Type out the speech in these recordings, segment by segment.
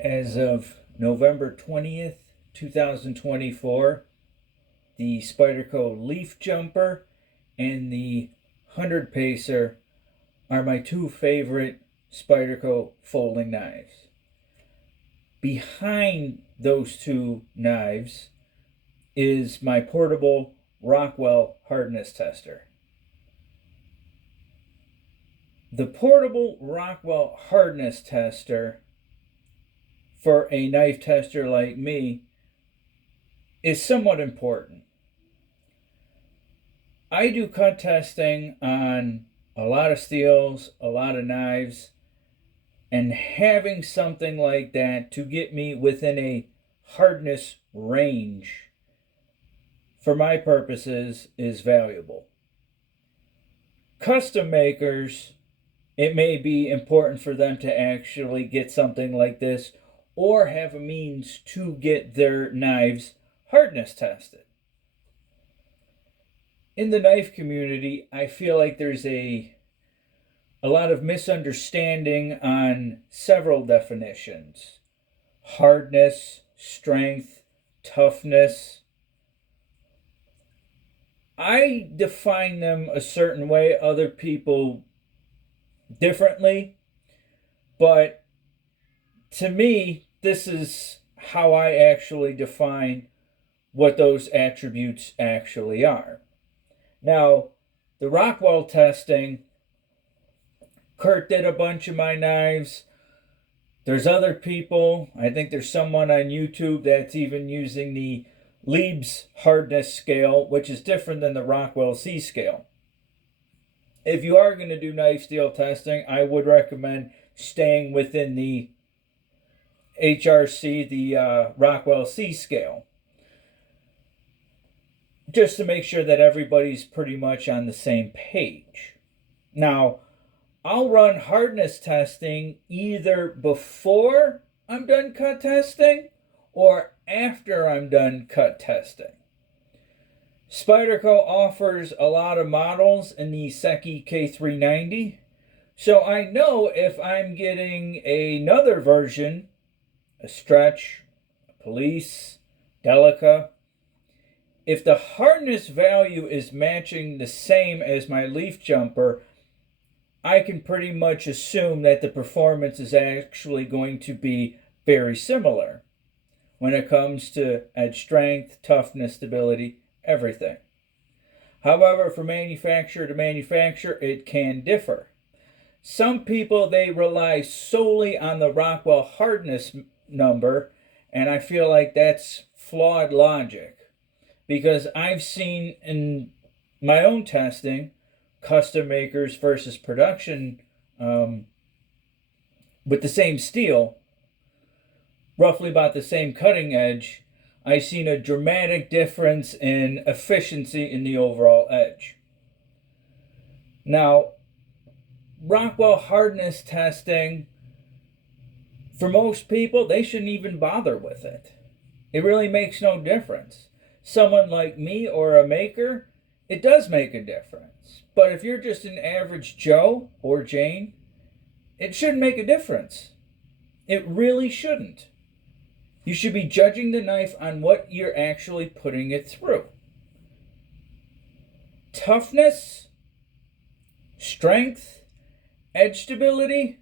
As of November 20th, 2024, the Spyderco Leaf Jumper and the 100 Pacer are my two favorite Spyderco folding knives. Behind those two knives is my portable Rockwell hardness tester. The portable Rockwell hardness tester for a knife tester like me is somewhat important. I do cut testing on a lot of steels, a lot of knives, and having something like that to get me within a hardness range for my purposes is valuable. Custom makers, it may be important for them to actually get something like this or have a means to get their knives hardness tested. In the knife community, I feel like there's a lot of misunderstanding on several definitions: hardness, strength, toughness. I define them a certain way, other people differently, but to me, this is how I actually define what those attributes actually are. Now, the Rockwell testing, Kurt did a bunch of my knives. There's other people. I think there's someone on YouTube that's even using the Lieb's hardness scale, which is different than the Rockwell C scale. If you are going to do knife steel testing, I would recommend staying within the HRC, the Rockwell C scale, just to make sure that everybody's pretty much on the same page. Now, I'll run hardness testing either before I'm done cut testing or after I'm done cut testing. Spyderco offers a lot of models in the Secchi K390, so I know if I'm getting another version, a Stretch, a Police, Delica, if the hardness value is matching the same as my leaf jumper, I can pretty much assume that the performance is actually going to be very similar when it comes to edge strength, toughness, stability, everything. However, from manufacturer to manufacturer, it can differ. Some people, they rely solely on the Rockwell hardness number, and I feel like that's flawed logic, because I've seen in my own testing custom makers versus production with the same steel, roughly about the same cutting edge. I've seen a dramatic difference in efficiency in the overall edge. Now, Rockwell hardness testing, for most people, they shouldn't even bother with it. It really makes no difference. Someone like me or a maker, it does make a difference. But if you're just an average Joe or Jane, it shouldn't make a difference. It really shouldn't. You should be judging the knife on what you're actually putting it through. Toughness, strength, edge stability,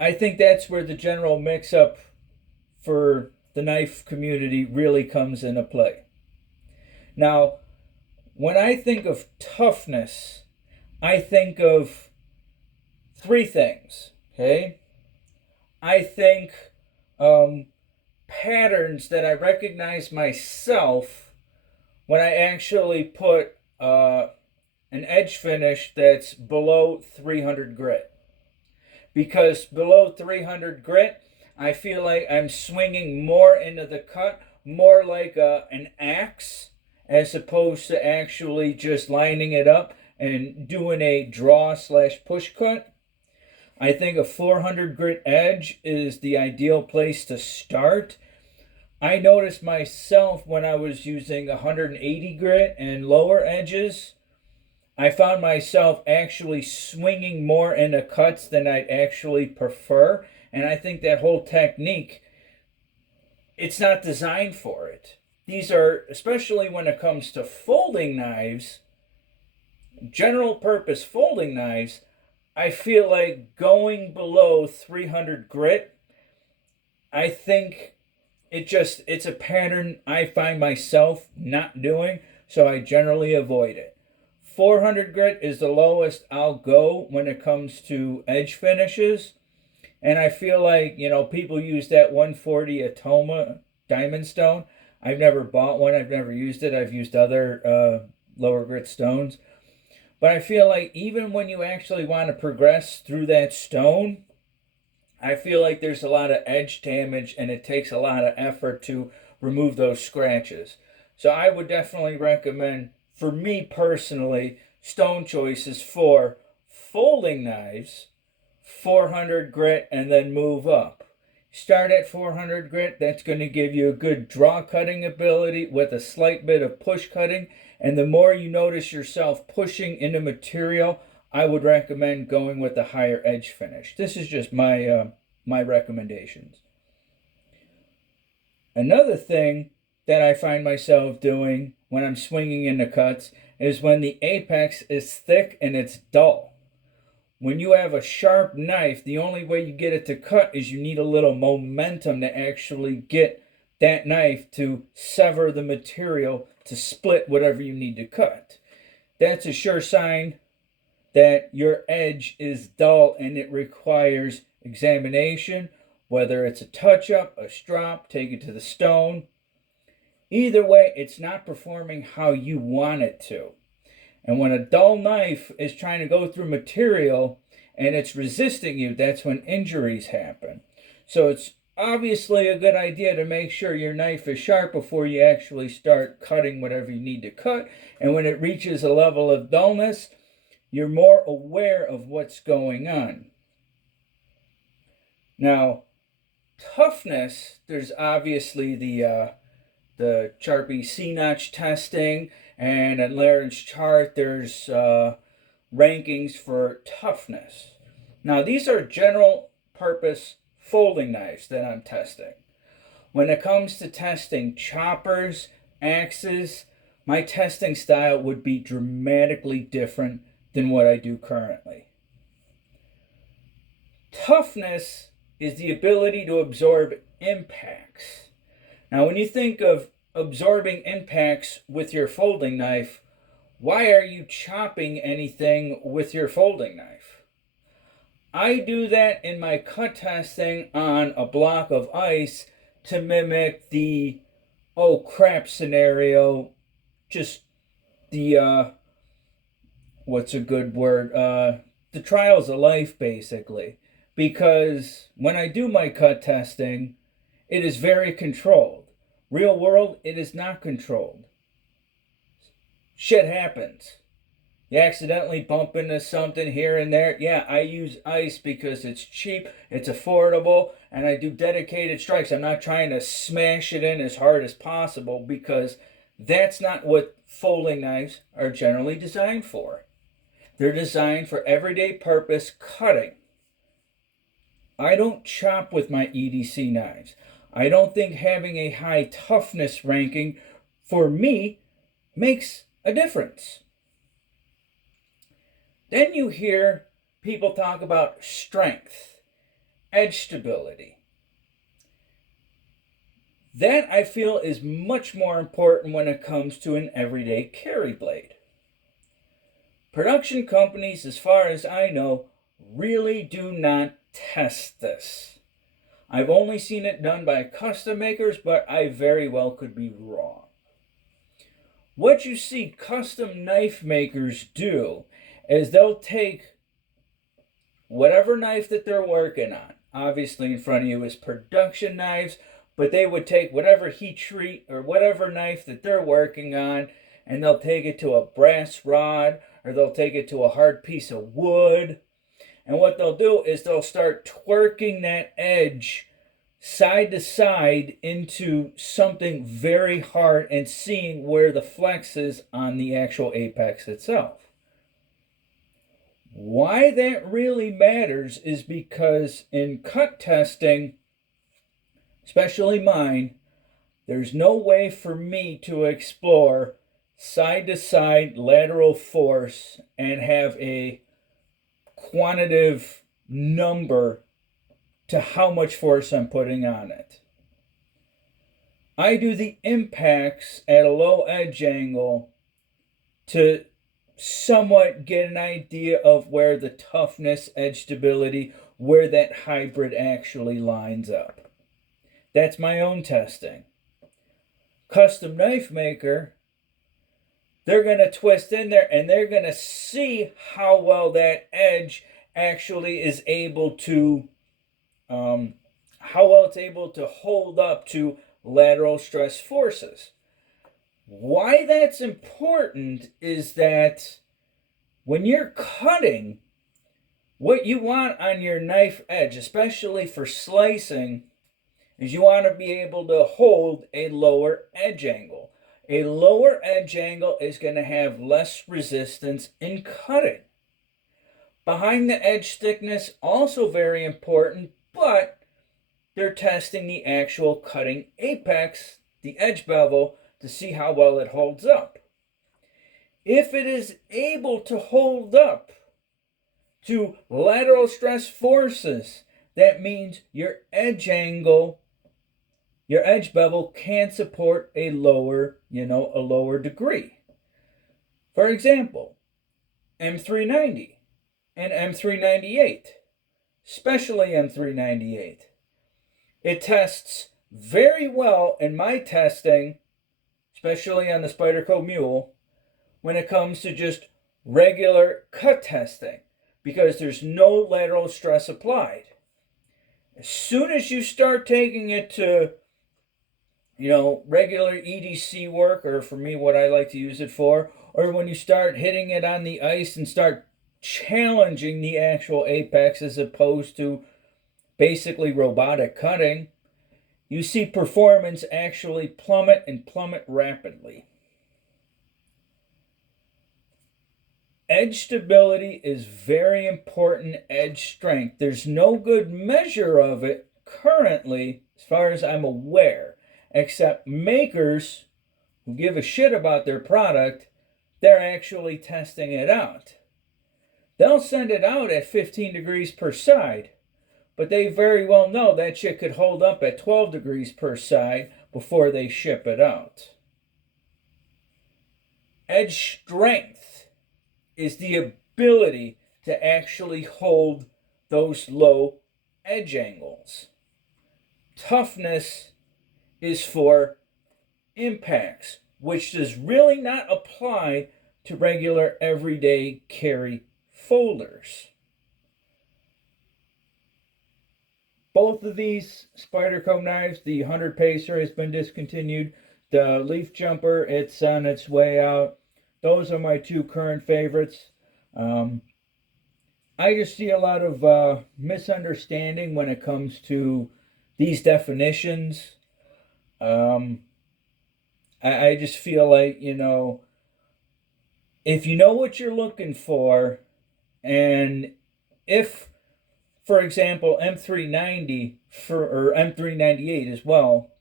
I think that's where the general mix-up for the knife community really comes into play. Now, when I think of toughness, I think of three things, okay? I think patterns that I recognize myself when I actually put an edge finish that's below 300 grit. Because below 300 grit, I feel like I'm swinging more into the cut, more like an axe, as opposed to actually just lining it up and doing a draw slash push cut. I think a 400 grit edge is the ideal place to start. I noticed myself when I was using 180 grit and lower edges, I found myself actually swinging more into cuts than I'd actually prefer. And I think that whole technique, it's not designed for it. These are, especially when it comes to folding knives, general purpose folding knives, I feel like going below 300 grit, I think it's a pattern I find myself not doing, so I generally avoid it. 400 grit is the lowest I'll go when it comes to edge finishes. And I feel like, people use that 140 Atoma diamond stone. I've never bought one. I've never used it. I've used other lower grit stones. But I feel like even when you actually want to progress through that stone, I feel like there's a lot of edge damage and it takes a lot of effort to remove those scratches. So I would definitely recommend, for me personally, stone choices for folding knives, 400 grit, and then move up. Start at 400 grit. That's going to give you a good draw cutting ability with a slight bit of push cutting. And the more you notice yourself pushing into material, I would recommend going with the higher edge finish. This is just my recommendations. Another thing that I find myself doing when I'm swinging into cuts is when the apex is thick and it's dull. When you have a sharp knife, the only way you get it to cut is you need a little momentum to actually get that knife to sever the material to split whatever you need to cut. That's a sure sign that your edge is dull and it requires examination, whether it's a touch-up, a strop, take it to the stone. Either way, it's not performing how you want it to. And when a dull knife is trying to go through material and it's resisting you, that's when injuries happen. So it's obviously a good idea to make sure your knife is sharp before you actually start cutting whatever you need to cut. And when it reaches a level of dullness, you're more aware of what's going on. Now, toughness, there's obviously the Sharpie C-notch testing, and in Laird's chart, there's rankings for toughness. Now, these are general purpose folding knives that I'm testing. When it comes to testing choppers, axes, my testing style would be dramatically different than what I do currently. Toughness is the ability to absorb impacts. Now, when you think of absorbing impacts with your folding knife, why are you chopping anything with your folding knife? I do that in my cut testing on a block of ice to mimic the oh crap scenario, just the what's a good word, the trials of life, basically. Because when I do my cut testing, it is very controlled. Real world, it is not controlled. Shit happens. You accidentally bump into something here and there. Yeah, I use ice because it's cheap, it's affordable, and I do dedicated strikes. I'm not trying to smash it in as hard as possible because that's not what folding knives are generally designed for. They're designed for everyday purpose cutting. I don't chop with my EDC knives. I don't think having a high toughness ranking for me makes a difference. Then you hear people talk about strength, edge stability. That I feel is much more important when it comes to an everyday carry blade. Production companies, as far as I know, really do not test this. I've only seen it done by custom makers, but I very well could be wrong. What you see custom knife makers do is they'll take whatever knife that they're working on. Obviously in front of you is production knives, but they would take whatever heat treat or whatever knife that they're working on, and they'll take it to a brass rod, or they'll take it to a hard piece of wood. And what they'll do is they'll start twerking that edge side to side into something very hard and seeing where the flex is on the actual apex itself. Why that really matters is because in cut testing, especially mine, there's no way for me to explore side to side lateral force and have a quantitative number to how much force I'm putting on it. I do the impacts at a low edge angle to somewhat get an idea of where the toughness, edge stability, where that hybrid actually lines up. That's my own testing. Custom knife maker, they're going to twist in there and they're going to see how well that edge actually is able to, how well it's able to hold up to lateral stress forces. Why that's important is that when you're cutting, what you want on your knife edge, especially for slicing, is you want to be able to hold a lower edge angle. A lower edge angle is going to have less resistance in cutting. Behind the edge thickness, also very important, but they're testing the actual cutting apex, the edge bevel, to see how well it holds up. If it is able to hold up to lateral stress forces, that means your edge angle, your edge bevel can support a lower degree. For example, M390 and M398, especially M398. It tests very well in my testing, especially on the Spyderco Mule, when it comes to just regular cut testing, because there's no lateral stress applied. As soon as you start taking it to regular EDC work, or for me, what I like to use it for, or when you start hitting it on the ice and start challenging the actual apex as opposed to basically robotic cutting, you see performance actually plummet and plummet rapidly. Edge stability is very important. Edge strength. There's no good measure of it currently, as far as I'm aware, except makers who give a shit about their product. They're actually testing it out. They'll send it out at 15 degrees per side, but they very well know that shit could hold up at 12 degrees per side before they ship it out. Edge strength is the ability to actually hold those low edge angles. Toughness is for impacts, which does really not apply to regular everyday carry folders. Both of these Spyderco knives, the 100 Pacer has been discontinued. The Leaf Jumper, it's on its way out. Those are my two current favorites. I just see a lot of misunderstanding when it comes to these definitions. I just feel like, if you know what you're looking for, and if, for example, M390 or M398 as well,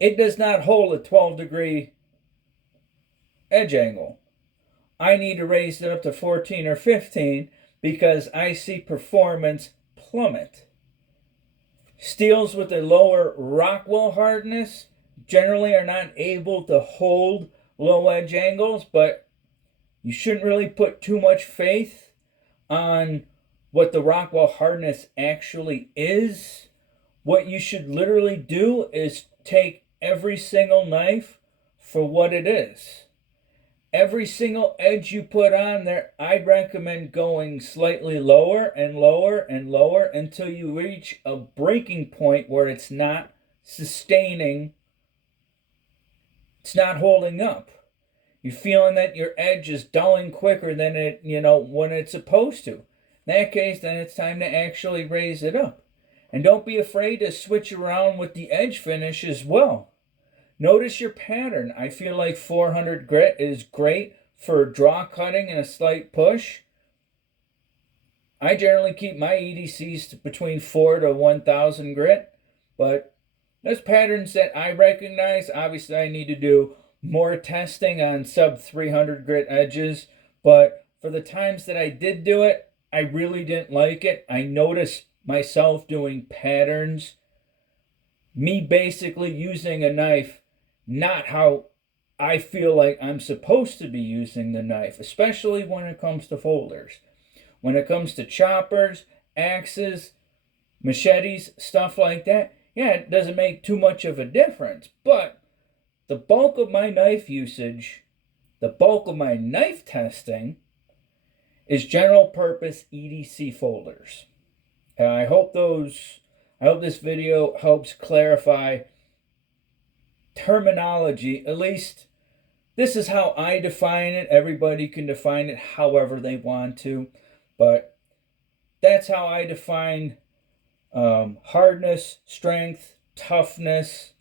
it does not hold a 12-degree edge angle. I need to raise it up to 14 or 15 because I see performance plummet. Steels with a lower Rockwell hardness generally are not able to hold low edge angles, but you shouldn't really put too much faith on what the Rockwell hardness actually is. What you should literally do is take every single knife for what it is. Every single edge you put on there, I'd recommend going slightly lower and lower and lower until you reach a breaking point where it's not sustaining, it's not holding up. You're feeling that your edge is dulling quicker than it, when it's supposed to. In that case, then it's time to actually raise it up. And don't be afraid to switch around with the edge finish as well. Notice your pattern. I feel like 400 grit is great for draw cutting and a slight push. I generally keep my EDCs between 4 to 1,000 grit, but there's patterns that I recognize. Obviously, I need to do more testing on sub 300 grit edges, but for the times that I did do it, I really didn't like it. I noticed myself doing patterns, me basically using a knife not how I feel like I'm supposed to be using the knife, especially when it comes to folders. When it comes to choppers, axes, machetes, stuff like that, yeah, it doesn't make too much of a difference. But the bulk of my knife usage, the bulk of my knife testing, is general purpose EDC folders. And I hope this video helps clarify terminology. At least this is how I define it. Everybody can define it however they want to, but that's how I define hardness, strength, toughness.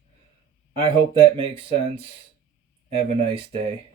I hope that makes sense. Have a nice day.